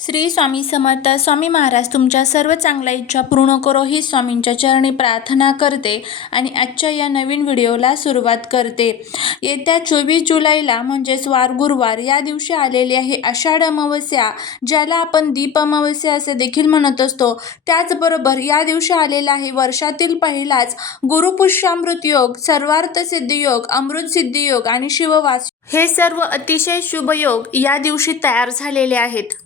श्री स्वामी समर्थ स्वामी महाराज तुमच्या सर्व चांगल्या इच्छा पूर्ण करो ही स्वामींच्या चरणी प्रार्थना करते आणि आजच्या या नवीन व्हिडिओला सुरुवात करते. येत्या चोवीस जुलैला म्हणजेच वार गुरुवार या दिवशी आलेली आहे आषाढ अमावस्या ज्याला आपण दीप अमावस्या असे देखील म्हणत असतो. त्याचबरोबर या दिवशी आलेला आहे वर्षातील पहिलाच गुरुपुष्यामृत योग सर्वार्थ सिद्धियोग अमृत सिद्धियोग आणि शिववास हे सर्व अतिशय शुभयोग या दिवशी तयार झालेले आहेत.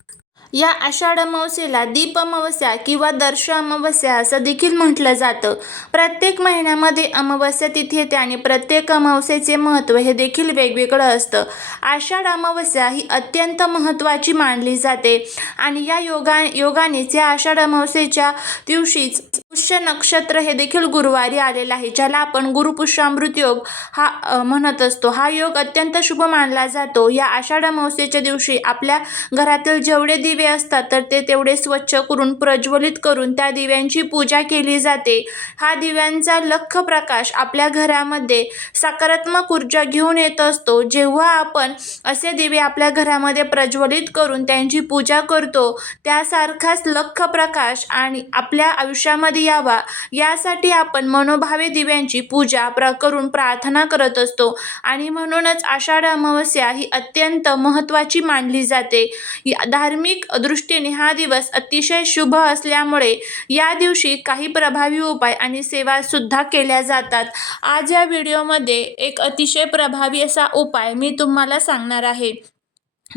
या आषाढ अमावस्येला दीप अमावस्या किंवा दर्श अमावस्या असं देखील म्हटलं जातं. प्रत्येक महिन्यामध्ये अमावस्या तिथी येते आणि प्रत्येक अमावस्येचे महत्त्व हे देखील वेगवेगळं असतं. आषाढ अमावस्या ही अत्यंत महत्त्वाची मानली जाते आणि या योगा योगानेच या आषाढ अमावस्येच्या दिवशीच पुष्य नक्षत्र हे देखील गुरुवारी आलेलं आहे ज्याला आपण गुरुपुष्यामृत योग हा म्हणत असतो. हा योग अत्यंत शुभ मानला जातो. या आषाढ अमावस्येच्या दिवशी आपल्या घरातील जेवढे दिवे असतात तर ते तेवढे स्वच्छ करून प्रज्वलित करून त्या दिव्यांची पूजा केली जाते. हा दिव्यांचा लख प्रकाश आपल्या घरामध्ये सकारात्मक ऊर्जा घेऊन येत असतो. जेव्हा आपण असे दिवे आपल्या घरामध्ये प्रज्वलित करून त्यांची पूजा करतो त्यासारखाच लख प्रकाश आणि आपल्या आयुष्यामध्ये यावा. यासाठी आपण मनोभावे दिव्यांची पूजा प्र करून प्रार्थना करत असतो. आणि म्हणूनच आषाढ अमावस्या ही अत्यंत महत्त्वाची मानली जाते. या धार्मिक दृष्टीने हा दिवस अतिशय शुभ असल्यामुळे या दिवशी काही प्रभावी उपाय आणि सेवासुद्धा केल्या जातात. आज या व्हिडिओमध्ये एक अतिशय प्रभावी असा उपाय मी तुम्हाला सांगणार आहे.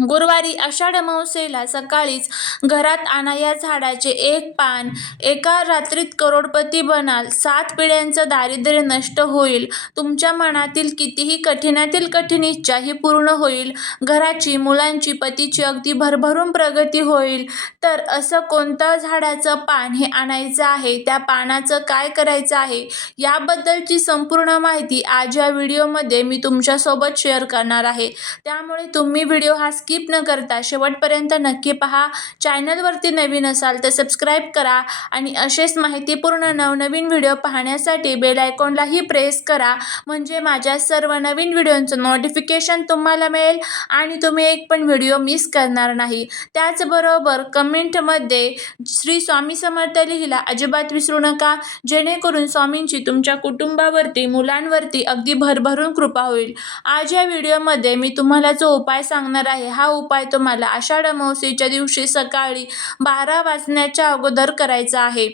गुरुवारी आषाढ अमावस्येला सकाळीच घरात आणा या झाडाचे एक पान एका रात्रीत करोडपती बनाल. सात पिढ्यांचं दारिद्र्य नष्ट होईल. तुमच्या मनातील कितीही कठीणातील कठीण इच्छा ही पूर्ण होईल. घराची मुलांची पतीची अगदी भरभरून प्रगती होईल. तर असं कोणतं झाडाचं पान हे आणायचं आहे? त्या पानाचं काय करायचं आहे? याबद्दलची संपूर्ण माहिती आज या व्हिडिओमध्ये मी तुमच्यासोबत शेअर करणार आहे. त्यामुळे तुम्ही व्हिडिओ हा स्किप न करता शेवटपर्यंत नक्की पहा. चॅनलवरती नवीन असाल तर सबस्क्राईब करा आणि असेच माहितीपूर्ण नवनवीन व्हिडिओ पाहण्यासाठी बेल आयकॉनलाही प्रेस करा. म्हणजे माझ्या सर्व नवीन व्हिडिओंचं नोटिफिकेशन तुम्हाला मिळेल आणि तुम्ही एक पण व्हिडिओ मिस करणार नाही. त्याचबरोबर कमेंटमध्ये श्री स्वामी समर्थ लिहिला अजिबात विसरू नका. जेणेकरून स्वामींची तुमच्या कुटुंबावरती मुलांवरती अगदी भरभरून कृपा होईल. आज या व्हिडिओमध्ये मी तुम्हाला जो उपाय सांगणार आहे हा उपाय तुम्हाला आषाढ अमावस्येच्या दिवशी सकाळी बारा वाजण्याच्या अगोदर करायचा आहे.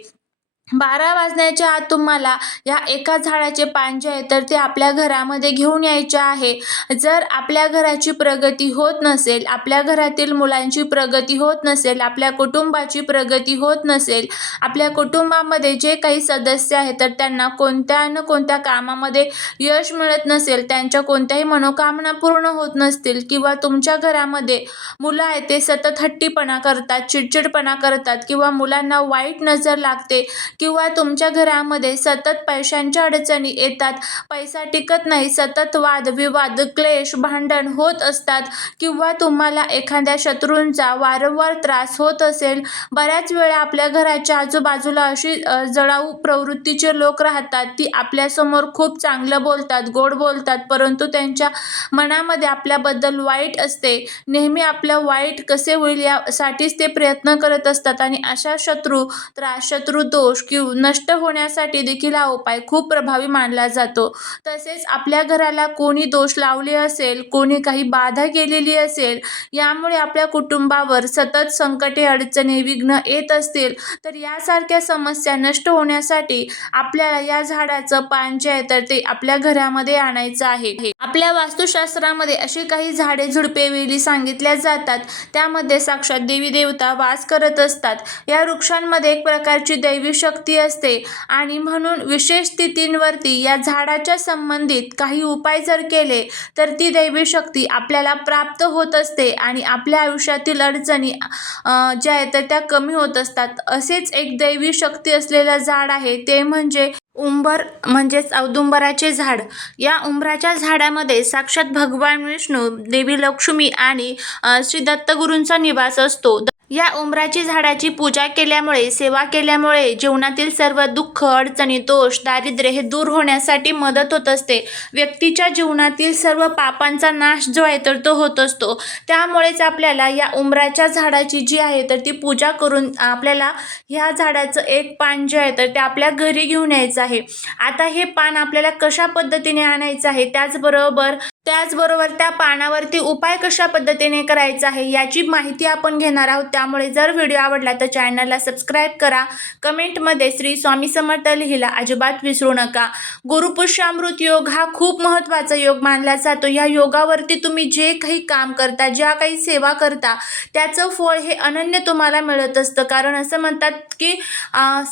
बारा वाजण्याच्या आत तुम्हाला या एका झाडाचे पान जे आहे तर ते आपल्या घरामध्ये घेऊन यायचे आहे. जर आपल्या घराची प्रगती होत नसेल आपल्या घरातील मुलांची प्रगती होत नसेल आपल्या कुटुंबाची प्रगती होत नसेल आपल्या कुटुंबामध्ये जे काही सदस्य आहेत तर त्यांना कोणत्या न कोणत्या कामामध्ये यश मिळत नसेल त्यांच्या कोणत्याही मनोकामना पूर्ण होत नसतील किंवा तुमच्या घरामध्ये मुलं आहेत ते सतत हट्टीपणा करतात चिडचिडपणा करतात किंवा मुलांना वाईट नजर लागते किंवा तुमच्या घरामध्ये सतत पैशांच्या अडचणी येतात पैसा टिकत नाही सतत वादविवाद क्लेश भांडण होत असतात किंवा तुम्हाला एखाद्या शत्रूंचा वारंवार त्रास होत असेल बऱ्याच वेळा आपल्या घराच्या आजूबाजूला अशी जळाऊ प्रवृत्तीचे लोक राहतात ती आपल्यासमोर खूप चांगलं बोलतात गोड बोलतात परंतु त्यांच्या मनामध्ये आपल्याबद्दल वाईट असते. नेहमी आपलं वाईट कसे होईल यासाठीच ते प्रयत्न करत असतात आणि अशा शत्रू त्रास शत्रू दोष किंवा नष्ट होण्यासाठी देखील हा उपाय खूप प्रभावी मानला जातो. तसेच आपल्या घराला कोणी दोष लावले असेल कोणी काही बाधा केलेली असेल यामुळे आपल्या कुटुंबावर सतत संकटे अडचणी विघ्न येत असतील तर यासारख्या समस्या नष्ट होण्यासाठी आपल्याला या झाडाचं पान जे आहे तर ते आपल्या घरामध्ये आणायचं आहे. आपल्या वास्तुशास्त्रामध्ये अशी काही झाडे झुडपे वेली सांगितल्या जातात. त्यामध्ये साक्षात देवी देवता वास करत असतात. या वृक्षांमध्ये एक प्रकारची दैवी शक्ती असते आणि म्हणून विशेष स्थितींवरती या झाडाच्या संबंधित काही उपाय जर केले तर ती दैवी शक्ती आपल्याला प्राप्त होत असते आणि आपल्या आयुष्यातील अडचणी ज्या आहेत तर त्या कमी होत असतात. असेच एक दैवी शक्ती असलेलं झाड आहे ते म्हणजे उंबर म्हणजेच औदुंबराचे झाड. या उंबराच्या झाडामध्ये साक्षात भगवान विष्णू देवी लक्ष्मी आणि श्री दत्तगुरूंचा निवास असतो. या उंबराची झाडाची पूजा केल्यामुळे सेवा केल्यामुळे जीवनातील सर्व दुःख अडचणी दोष दारिद्र्य हे दूर होण्यासाठी मदत होत असते. व्यक्तीच्या जीवनातील सर्व पापांचा नाश जो आहे तर तो होत असतो. त्यामुळेच आपल्याला या उंबराच्या झाडाची जी आहे तर ती पूजा करून आपल्याला ह्या झाडाचं एक पान जे आहे तर ते आपल्या घरी घेऊन यायचं आहे. आता हे पान आपल्याला कशा पद्धतीने आणायचं आहे त्याचबरोबर त्याचबरोबर त्या पानावरती उपाय कशा पद्धतीने करायचा आहे याची माहिती आपण घेणार आहोत. त्यामुळे जर व्हिडिओ आवडला तर चॅनलला सबस्क्राईब करा. कमेंटमध्ये श्री स्वामी समर्थ लिहिला अजिबात विसरू नका. गुरुपुष्यामृत योग हा खूप महत्त्वाचा योग मानला जातो. या योगावरती तुम्ही जे काही काम करता ज्या काही सेवा करता त्याचं फळ हे अनन्य तुम्हाला मिळत असतं. कारण असं म्हणतात की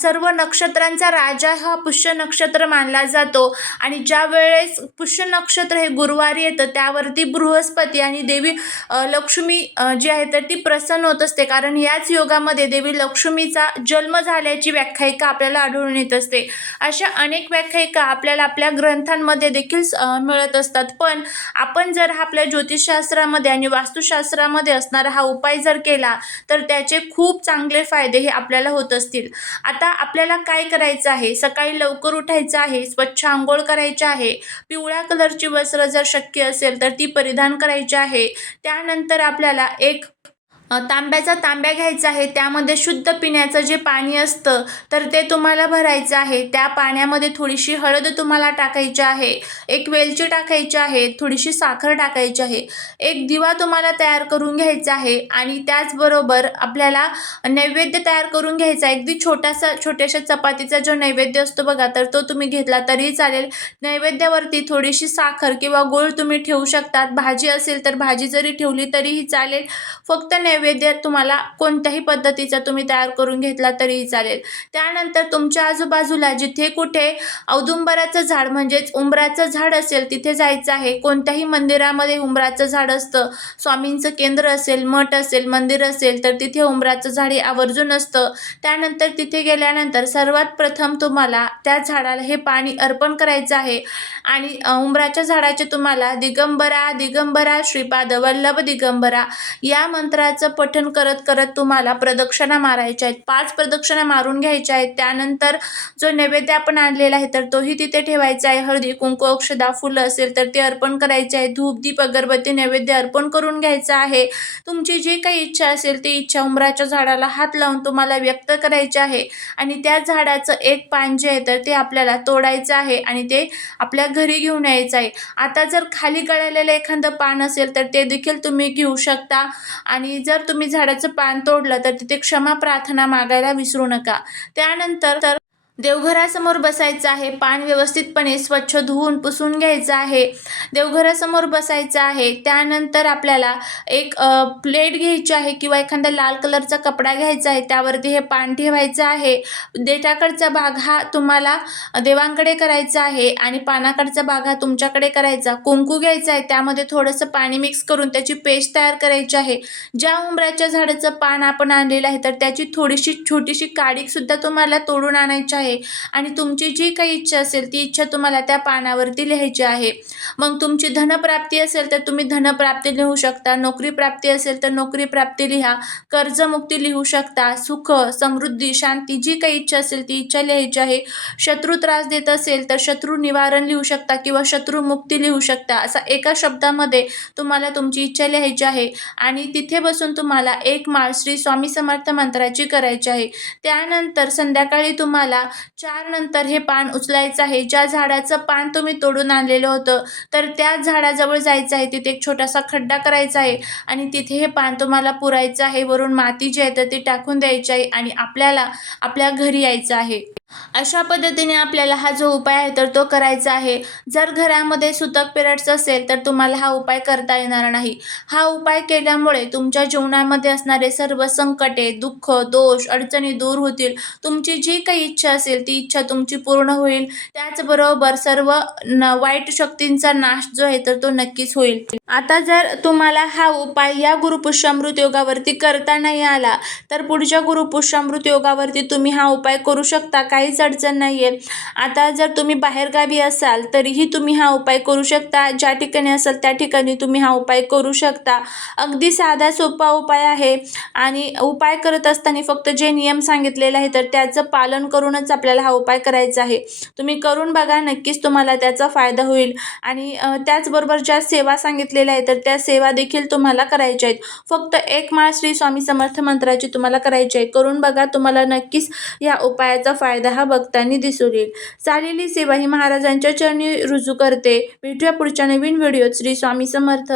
सर्व नक्षत्रांचा राजा हा पुष्य नक्षत्र मानला जातो. आणि ज्या वेळेस पुष्य नक्षत्र हे गुरुवारी येतं. त्यावरती बृहस्पती आणि देवी लक्ष्मी जी आहे तर ती प्रसन्न होत असते. कारण याच योगामध्ये देवी लक्ष्मीचा जन्म झाल्याची व्याख्यायिका आपल्याला आढळून येत असते. अशा अनेक व्याख्यायिका आपल्याला आपल्या ग्रंथांमध्ये देखील मिळत असतात. पण आपण जर हा आपल्या ज्योतिषशास्त्रामध्ये आणि वास्तुशास्त्रामध्ये असणारा हा उपाय जर केला तर त्याचे खूप चांगले फायदे हे आपल्याला होत असतील. आता आपल्याला काय करायचं आहे? सकाळी लवकर उठायचं आहे स्वच्छ आंघोळ करायची आहे पिवळ्या कलरची वस्त्र जर शक्य असेल तर ती परिधान करायची आहे. त्यानंतर आपल्याला एक तांब्याचा तांब्या घ्यायचा आहे त्यामध्ये शुद्ध पिण्याचं जे पाणी असतं तर ते तुम्हाला भरायचं आहे. त्या पाण्यामध्ये थोडीशी हळद तुम्हाला टाकायची आहे एक वेलची टाकायची आहे थोडीशी साखर टाकायची आहे. एक दिवा तुम्हाला तयार करून घ्यायचा आहे आणि त्याचबरोबर आपल्याला नैवेद्य तयार करून घ्यायचा आहे. अगदी छोटासा छोट्याशा चपातीचा जो नैवेद्य असतो बघा तर तो तुम्ही घेतला तरी चालेल. नैवेद्यावरती थोडीशी साखर किंवा गोळ तुम्ही ठेवू शकतात. भाजी असेल तर भाजी जरी ठेवली तरीही चालेल. फक्त नैवेद्य तुम्हाला कोणत्याही पद्धतीचा तुम्ही तयार करून घेतला तरीही चालेल. त्यानंतर तुमच्या आजूबाजूला जिथे कुठे औदुंबराचं झाड म्हणजेच उंबराचं झाड असेल तिथे जायचं आहे. कोणत्याही मंदिरामध्ये उंबराचं झाड असतं. स्वामींचं केंद्र असेल मठ असेल मंदिर असेल तर तिथे उंबराचं झाड हे आवर्जून असतं. त्यानंतर तिथे गेल्यानंतर सर्वात प्रथम तुम्हाला त्या झाडाला हे पाणी अर्पण करायचं आहे आणि उंबराच्या झाडाचे तुम्हाला दिगंबरा दिगंबरा श्रीपाद वल्लभ दिगंबरा या मंत्राचं पठण करत करत तुम्हाला प्रदक्षिणा मारायच्या आहेत. पाच प्रदक्षिणा मारून घ्यायच्या आहेत. त्यानंतर जो नैवेद्य आपण आणलेला आहे तर तोही तिथे ठेवायचा आहे. हळदी कुंकू अक्षदा फुलं असेल तर ते अर्पण करायचे आहे. धूप दीप अगरबत्ती नैवेद्य अर्पण करून घ्यायचं आहे. तुमची जी काही इच्छा असेल ती इच्छा उंबराच्या झाडाला हात लावून तुम्हाला व्यक्त करायची आहे. आणि त्या झाडाचं एक पान जे आहे तर ते आपल्याला तोडायचं आहे आणि ते आपल्या घरी घेऊन यायचं आहे. आता जर खाली गळालेलं एखादं पान असेल तर ते देखील तुम्ही घेऊ शकता. आणि जर तुम्ही झाडाचं पान तोडलं तर तिथे क्षमा प्रार्थना मागायला विसरू नका. त्यानंतर तर देवघरासमोर बसायचं आहे. पान व्यवस्थितपणे स्वच्छ धुवून पुसून घ्यायचं आहे. देवघरासमोर बसायचं आहे. त्यानंतर आपल्याला एक प्लेट घ्यायची आहे किंवा एखादा लाल कलरचा कपडा घ्यायचा आहे. त्यावरती हे पान ठेवायचं आहे. देठाकडचा भाग हा तुम्हाला देवांकडे करायचा आहे आणि पानाकडचा भाग हा तुमच्याकडे करायचा. कुंकू घ्यायचा आहे. त्यामध्ये थोडंसं पाणी मिक्स करून त्याची पेस्ट तयार करायची आहे. ज्या उंबराच्या झाडाचं पान आपण आणलेलं आहे तर त्याची थोडीशी छोटीशी काडीसुद्धा तुम्हाला तोडून आणायची आहे. आणि तुमची जी काही इच्छा असेल ती इच्छा तुम्हाला त्या पानावरती लिहायची आहे. मग तुमची धनप्राप्ती असेल तर तुम्ही धनप्राप्ती लिहू शकता. नोकरी प्राप्ती असेल तर नोकरी प्राप्ती लिहा. कर्जमुक्ती लिहू शकता. सुख समृद्धी शांती जी काही इच्छा असेल ती इच्छा लिहायची आहे. शत्रू त्रास देत असेल तर शत्रू निवारण लिहू शकता किंवा शत्रू मुक्ती लिहू शकता. असा एका शब्दामध्ये तुम्हाला तुमची इच्छा लिहायची आहे. आणि तिथे बसून तुम्हाला एक माळ श्री स्वामी समर्थ मंत्राची करायची आहे. त्यानंतर संध्याकाळी तुम्हाला चार नंतर हे पान उचलायचं आहे. ज्या झाडाचं पान तुम्ही तोडून आणलेलं होतं तर त्या झाडाजवळ जायचं आहे. तिथे एक छोटासा खड्डा करायचा आहे आणि तिथे हे पान तुम्हाला पुरायचं आहे. वरून माती जी आहे तर ती टाकून द्यायची आहे आणि आपल्याला आपल्या घरी यायचं आहे. अशा पद्धतीने आपल्याला हा जो उपाय आहे तर तो करायचा आहे. जर घरामध्ये सुतक पिरियड्स असेल तर तुम्हाला हा उपाय करता येणार नाही. हा उपाय केल्यामुळे तुमच्या जीवनामध्ये असणारे सर्व संकटे दुःख दोष अडचणी दूर होतील. तुमची जी काही इच्छा असेल ती इच्छा तुमची पूर्ण होईल. त्याचबरोबर सर्व न वाईट शक्तींचा नाश जो आहे तर तो नक्कीच होईल. आता जर तुम्हाला हा उपाय या गुरुपुष्यामृत योगावरती करता नाही आला तर पुढच्या गुरुपुष्यामृत योगावरती तुम्ही हा उपाय करू शकता काय काहीच अडचण नाही आहे आता जर तुम्ही बाहेरगावी असाल तरीही तुम्ही हा उपाय करू शकता. ज्या ठिकाणी असाल त्या ठिकाणी तुम्ही हा उपाय करू शकता. अगदी साधा सोपा उपाय आहे. आणि उपाय करत असताना फक्त जे नियम सांगितलेले आहे तर त्याचं पालन करूनच आपल्याला हा उपाय करायचा आहे. तुम्ही करून बघा नक्कीच तुम्हाला त्याचा फायदा होईल. आणि त्याचबरोबर ज्या सेवा सांगितलेल्या आहेत तर त्या सेवा देखील तुम्हाला करायच्या आहेत. फक्त एक माळ श्री स्वामी समर्थ मंत्राची तुम्हाला करायची आहे. करून बघा तुम्हाला नक्कीच या उपायाचा फायदा हा भक्तांनी दिसून येईल. चालेली सेवा ही महाराजांच्या चरणी रुजू करते. भेटूया पुढच्या नवीन व्हिडिओत. श्री स्वामी समर्थ.